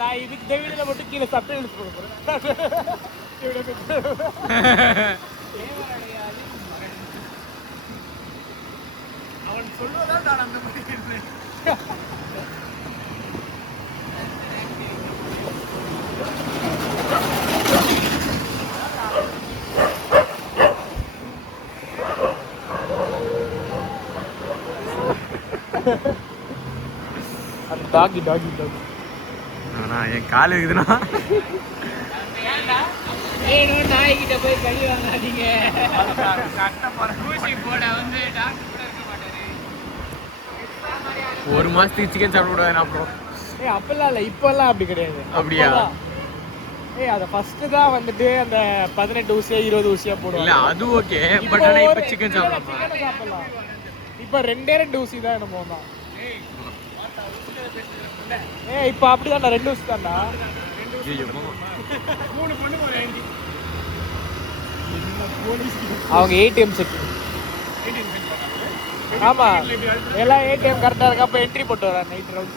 நான் இதுக்கு இந்த வீடியோல மட்டும் கீழே சட்டை எடுத்து போடுறேன். அவன் சொல்வதால் நான் அந்த மாதிரி டாகி டாகி டாகி என் கால் இருக்குதுண்ணா. நாய்கிட்ட போய் கழி வாங்காதீங்க. ஊசி போட வந்து டாக்டர் கூட இருக்க மாட்டாரு. ஒரு மாசத்துக்கு சிக்கன் சாப்பிட கூடாது அப்புறம். அப்பெல்லாம் இல்லை, இப்பெல்லாம் அப்படி கிடையாது. அப்படியா? அதை ஃபர்ஸ்ட் தான் வந்துட்டு அந்த 18 ஊசியா 20 ஊசியா போடுவாங்க. இல்ல அது ஓகே, பட் ஆனா இப்ப சிக்கன் சாப்பிடலாம். இப்ப 2 ஊசி தான் என்னமோ தான். இப்ப அப்படிதான் 2 ஊசி தான்டா. 3 பொண்ணு ஒரு ஆண்டி. அவங்க ஏடிஎம் செக். ஆமா, எல்லாம் ஏடிஎம் கரெக்டா இருக்கா அப்ப என்ட்ரி போட்டு வரா நைட் ரவுண்ட்.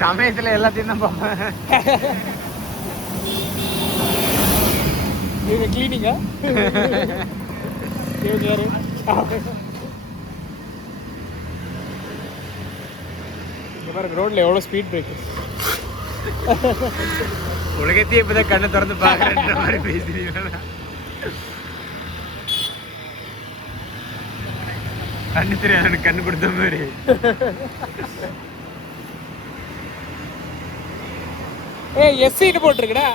சமயத்துல எல்லாத்தையும் தான் பார்ப்பேன். இது கிளீனிங்கா? இவங்க யாரு? இந்த மாதிரி ரோட்ல எவ்வளவு ஸ்பீட் பிரேக்கர். உலகத்தையே இப்பதான் கண்ணை திறந்து பாக்குறேன்ற மாதிரி பேசுறீங்க. கண்ணு தெரியாது, கண்ணு கொடுத்த மாதிரி. எஸ்சின்னு போட்டிருக்கடா.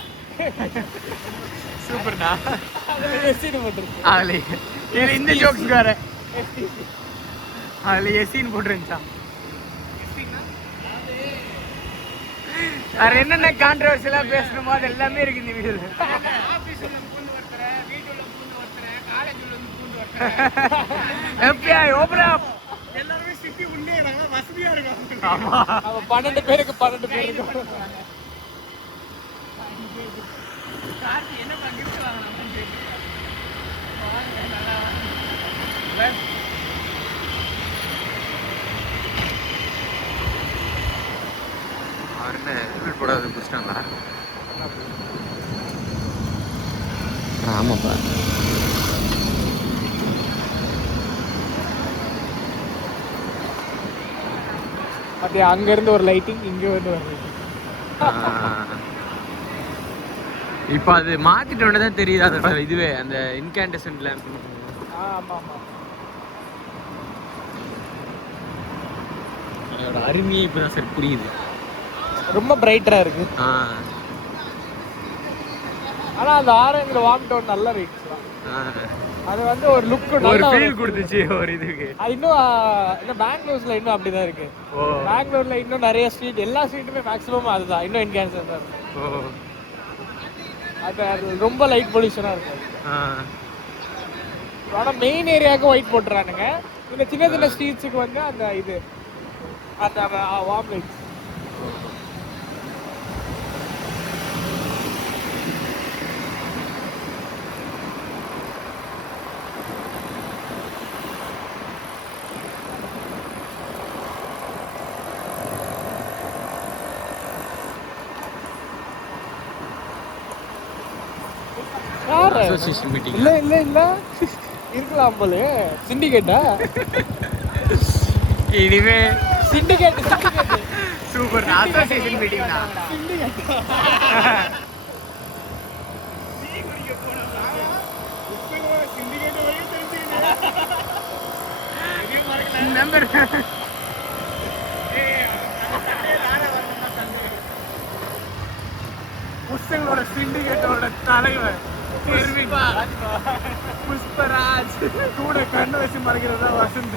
சூப்பர்ண்ணா. எஸ்சின்னு போட்டிருக்கு. அதுல இந்த ஜோக்ஸ் வேற. அதுல எஸ்சின்னு போட்டுருந்துச்சா? வேற என்னென்ன கான்ட்ரவர்சியலா பேசணுமோ அது எல்லாமே இருக்கு இந்த வீடியோல. FBI open up. எல்லாரும் சிட்டி உள்ளேறாங்க, வசதியா இருக்காங்க. ஆமா, அவ 12 பேருக்கு 12 பேருக்கு. கார்த்தி என்ன பண்ணி கிஃப்ட் வாங்கலாம் கேக்குறேன். வாங்க நல்லா வாங்க. அவர்னே ஹெல்மெட் போடாத புடிச்சிட்டாங்களா? ஆமாப்பா. அப்படியே அங்க இருந்து ஒரு லைட்டிங், இங்க இருந்து ஒரு லைட்டிங். இப்போ அது மாத்திட்ட உடனே தான் தெரியுது அந்த இதுவே அந்த இன்கேண்டசன்ட் லேம்ப். ஆமா ஆமா, அதோட அருமையே இப்பதான் சரி புரியுது. ரொம்ப பிரைட்டரா இருக்கு. ஆனா அந்த ஆரஞ்சு வார்ம் டோன் நல்ல ரைட் தான். அது வந்து ஒரு லுக் நல்ல ஃபீல் கொடுத்துச்சு ஒரு இதுக்கு. இன்னும் பெங்களூர்ல இன்னும் அப்படிதான் இருக்கு. பெங்களூர்ல இன்னும் நிறைய ஸ்ட்ரீட், எல்லா ஸ்ட்ரீட்டுமே மேக்ஸிமம் அதுதான், இன்னும் இன்கேன்சர் தான் இருக்கு. அது ரொம்ப லைட் பொல்யூஷனா இருக்கு. ஆனா மெயின் ஏரியாவுக்கு ஒயிட் போட்டுறானுங்க. இந்த சின்ன சின்ன ஸ்ட்ரீட்ஸுக்கு வந்து அந்த இது அந்த வார்ம் லைட். அசோசியேஷன் மீட்டிங் இல்ல இல்ல இல்ல இருக்கலாம் போல. சிண்டிகேட்டா? இனிமே சிண்டிகேட் சூப்பர். அசோசியேஷன் மீட்டிங் தான். நம்பர் புஷ்களோட சிண்டிகேட்டோட தலைவர் புஷ்பராஜ் கூட கண்ணு வச்சு மறைக்கிறதா வசந்த்.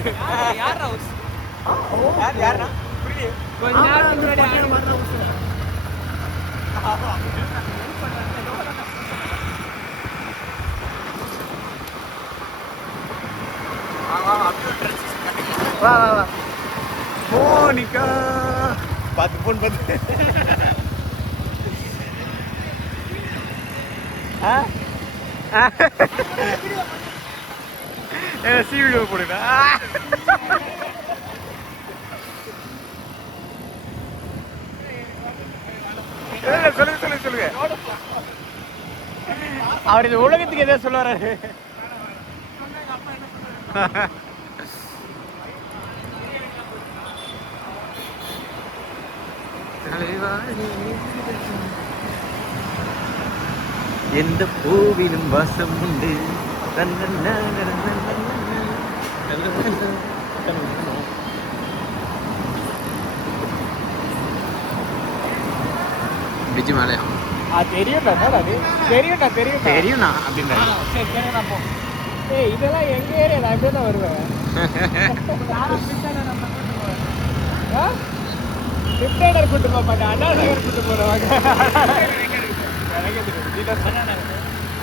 வா வா வா மோனிகா பார்த்து போன் பார்த்து. சி வீடியோ போடுங்க. சொல்லுங்க அவர் இந்த உலகத்துக்கு எதாவது சொல்ல வர்றாரு. எந்த பூவிலும் வாசம் உண்டு. பிஜி மலையம் தெரியும்டா சார், அது தெரியும்டா தெரியும்ண்ணா அப்படின்றாரு. சரி சரிண்ணா போ. ஏய் இதெல்லாம் எங்க ஏரியா, நான் அப்படியே தான் வருவேன். லிப்டேனர் கூட்டு போக மாட்டேன், அண்ணா நகர் கூட்டு போறவாங்க.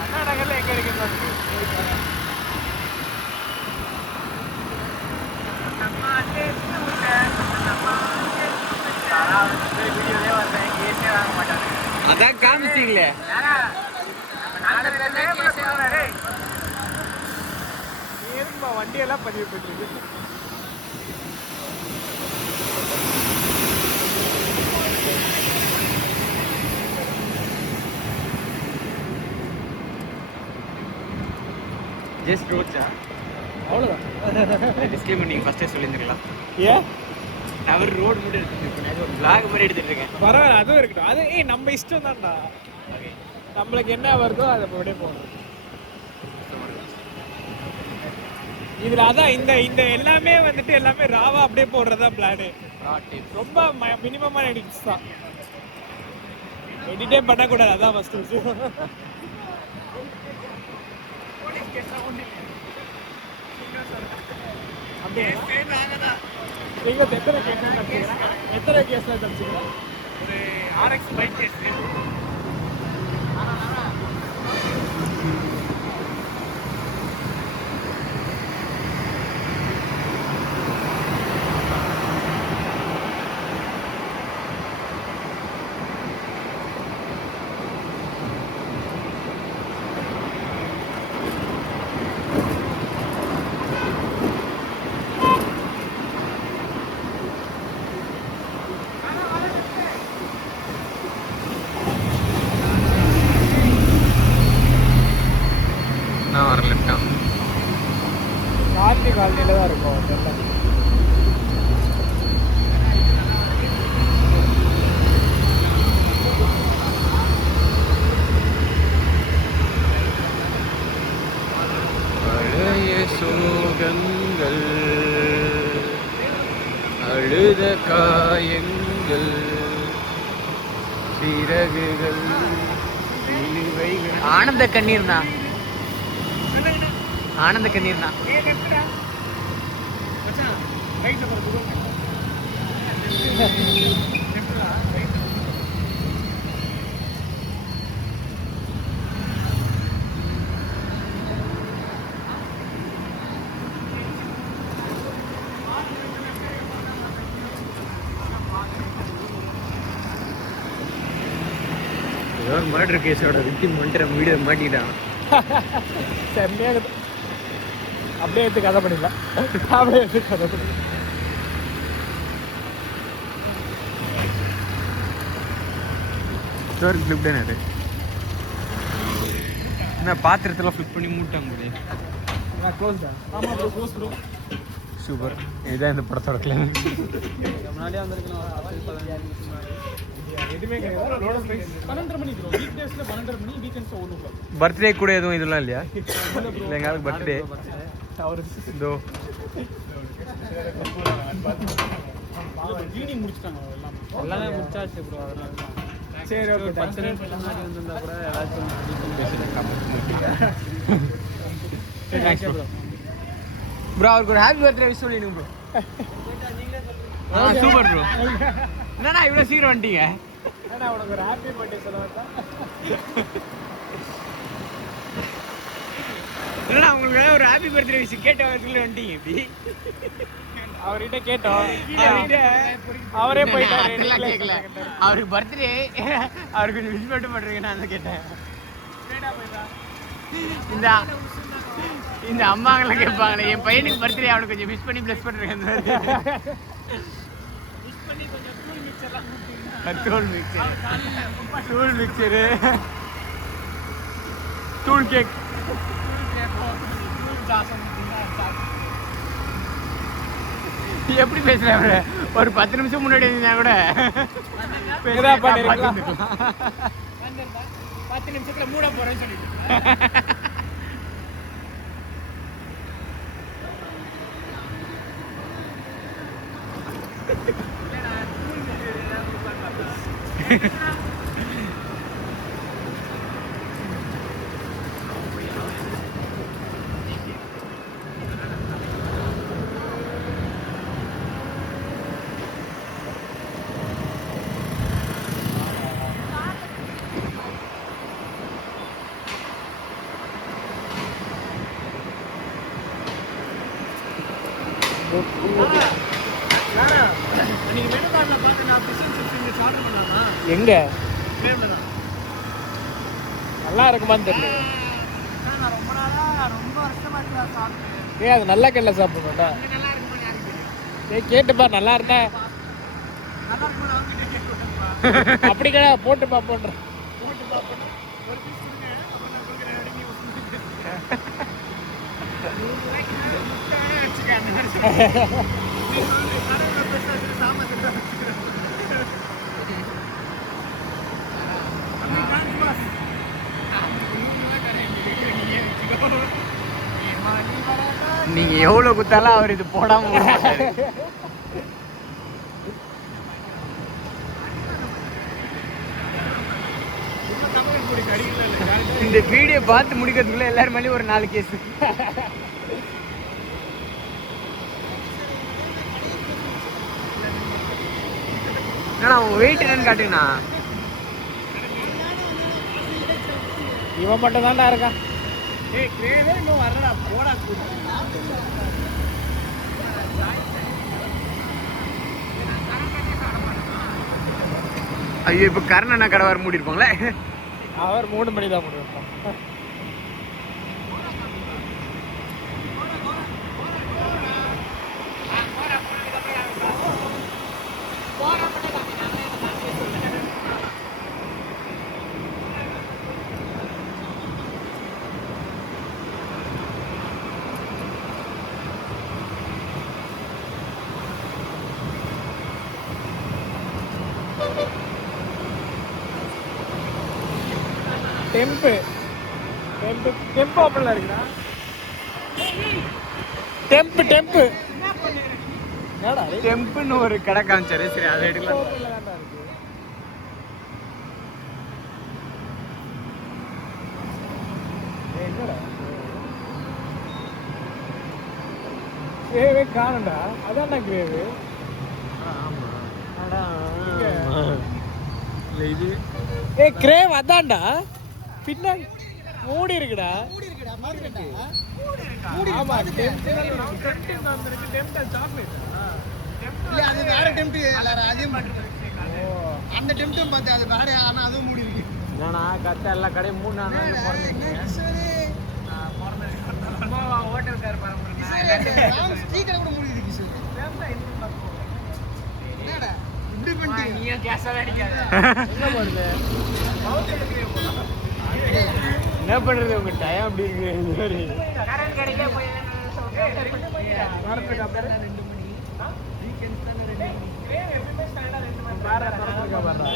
அண்ணா நகர்ல எங்க இருக்கு? அதான் காமிச்சிங்களே. வண்டியெல்லாம் பதிவு பண்ணிருக்கு. ஜஸ்ட் ரோட்ஸா அவ்வளோதான். டிஸ்க்ளைமர் நீங்கள் ஃபஸ்ட்டே சொல்லியிருந்துருக்கலாம். ஏன் அவர் ரோடு மட்டும் எடுத்துட்டு பிளாக் மாதிரி எடுத்துட்டு இருக்கேன். பரவாயில்ல, அதுவும் இருக்கட்டும். அது நம்ம இஷ்டம் தான்டா. நம்மளுக்கு என்ன வருதோ அதை அப்படியே போகணும். இதுல அதான் இந்த எல்லாமே வந்துட்டு எல்லாமே ராவா அப்படியே போடுறதா பிளானு. ரொம்ப மினிமமான எடிட்ஸ் தான், எடிட்டே பண்ணக்கூடாது. அதான் ஃபர்ஸ்ட் விஷயம். நீங்க எத்தனை கேஸ்ல தப்பிச்சிங்க? ஒரு RX பைக் கேஸ். காந்தி காலனியில தான் இருக்கும். பழைய சோகங்கள், அழுத காயங்கள், சிறகுகள், ஆனந்த கண்ணீர் தான். ஆனந்த கண்ணீர் தான். மர்டர் கேஸோட விக்டிம் வந்துட்டு வீடியோ மாட்டிட்டான். செம்மையா அப்படியே எடுத்து கதை பண்ணிடலாம். அப்படியே எடுத்து கதை பண்ணிடலாம். ஃப்ளிப் தானே என்ன பாத்திரத்தில் ஃப்ளிப் பண்ணி மூட்டாங்க முடியும். சூப்பர். இதுதான் இந்த படத்தோட கிளைமேக்ஸ். முன்னாடியே வந்திருக்கலாம். எதுவுமே கிடையாது. 12 மணி வீக் டேஸ்ல 12 மணி, வீக்கெண்ட்ஸ் 1 o'clock. பர்த்டே கூட எதுவும் இதெல்லாம் இல்லையா? இல்லை எங்களுக்கு பர்த்டே இதோ க்ளீனிங் முடிச்சிட்டாங்க. எல்லாமே முடிச்சாச்சு ப்ரோ. அதனால சரி ஓகே. 10 நிமிஷம் முன்னாடி வந்திருந்தா கூட ஏதாச்சும் ப்ரோ அவருக்கு ஒரு ஹாப்பி பர்த்டே விஷ் சொல்லிடுங்க ப்ரோ. Super bro. என்னண்ணா இவ்வளோ சீக்கிரம் வந்துட்டீங்க? ஏன்னா உனக்கு ஒரு ஹாப்பி பர்த்டே சொல்லுவாங்க. இல்லைண்ணா உங்களுக்கு ஒரு ஹாப்பி பர்த்டே விஷ் கேட்ட வரதுக்குள்ளே வந்துட்டீங்க. இப்படி அவர்கிட்ட கேட்டோம், அவரே போயிட்டாரு. கேட்கல. அவருக்கு பர்த்டே, அவருக்கு கொஞ்சம் விஷ் மட்டும் பண்ணுறீங்க. நான் தான் கேட்டேன். இந்த அம்மாங்களாம் கேட்பாங்களே, என் பையனுக்கு பர்த்டே அவனுக்கு கொஞ்சம் விஷ் பண்ணி ப்ளஸ் பண்ணுறேன். தூள் மிக்சர், தூள் மிக்சரு, தூள் கேக். எப்படி பேசுற? ஒரு 10 நிமிஷம் முன்னாடி இருந்தா கூட 10 நிமிஷத்துல மூட போறேன்னு சொல்லிட்டு. எங்க நல்லா இருக்குமான்னு தெரியல. அது நல்லா கல்ல சாப்பிடணும்டா. கேட்டுப்பா நல்லா இருந்தா அப்படி கிடையாது, போட்டு பாப்போன்ற. நீங்க எவ்வளவு குத்தாலும் அவர் இது போடாம இந்த வீடியோ பார்த்து முடிக்கிறதுக்குள்ள எல்லாரும் மேலேயும் ஒரு 4 கேஸ். ஏன்னா அவங்க வெயிட் என்னன்னு காட்டுங்கண்ணா. இவன் மட்டும் தான்டா இருக்கான். இன்னும் வரடா போடா. ஐயோ இப்ப கரண கடை வர மூடி இருப்பாங்களே. அவர் 3 மணி தான் முடியும். டெம்பு டெம்பு டெம்பு அப்படிலாம் இருக்குடா. டெம்பு டெம்பு என்னடா டெம்புன்னு ஒரு கடை காமிச்சாரு. சரி அதை எடுக்கலாம். கிரேவே காணும்டா. அதான்டா கிரேவு. இது கிரேவ் அதான்டா. பின்னாடி மூடி இருக்குடா. ஆமா அது வேற டெம்ட் அதே அந்த டெம்ட்டும் பார்த்து அது வேற. ஆனா அதுவும் மூடி இருக்கு. என்னன்னா கத்த எல்லா கடையும் 3 நாள் ஹோட்டல்கார ஸ்ட்ரீட்ல கூட மூடி இருக்கு சார். என்னடா இப்படி பண்ணிட்டீங்க? நீ கேஸாவே அடிக்காத. என்ன பண்ணுது? என்ன பண்றது? உங்க டைம் அப்படி இருக்கு. கரண்ட் கடைக்கே போய் வரதுக்கு அப்புறம் 2 மணி வீக்கெண்ட்ஸ் தான 2 மணி. எப்பவுமே ஸ்டாண்டா 2 மணி வேற தரத்துக்கு வரடா.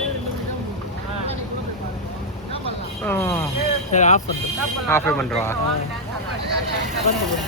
சரி ஆஃப் பண்ணிட்டு ஆஃப் பண்ணுறோம்.